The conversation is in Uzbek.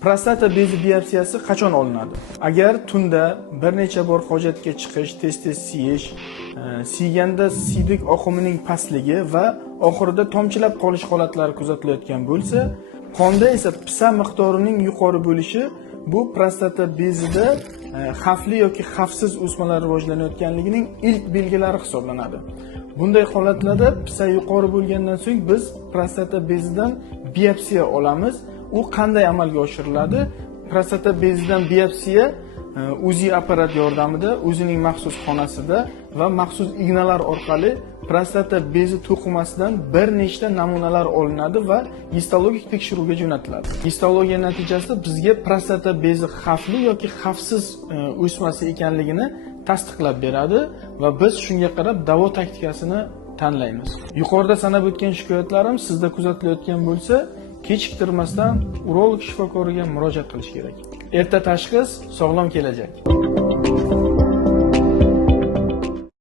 Prostata bezi biopsiyasi qachon olinadi? Agar tunda bir necha bor hojatga chiqish, tez-tez siyish, siyganda siydik oqimining pastligi va oxirida tomchilab qolish holatlari kuzatilayotgan bo'lsa, qonda esa pisa miqdorining yuqori bo'lishi bu prostata bezida xavfli yoki xavfsiz o'smalar rivojlanayotganligining ilk belgilari hisoblanadi. Bunday holatlarda pisa yuqori bo'lgandan so'ng biz prostata bezidan biopsiya olamiz. U qanday amalga oshiriladi? Prostata bezidan biopsiya UZI apparat yordamida o'zining maxsus xonasida va maxsus ignalar orqali prostata bezi to'qimasidan bir nechta namunalar olinadi va histologik tekshiruvga jo'natiladi. Histologiya natijasida bizga prostata bezi xavfli yoki xavfsiz o'smasi ekanligini tasdiqlab beradi va biz shunga qarab davo taktikasini tanlaymiz. Yuqorida sanab o'tgan shikoyatlarim sizda kuzatilayotgan bo'lsa, kechiktirmasdan urolog shifokoriga murojaat qilish kerak. Erta tashxis, sog'lom kelajak.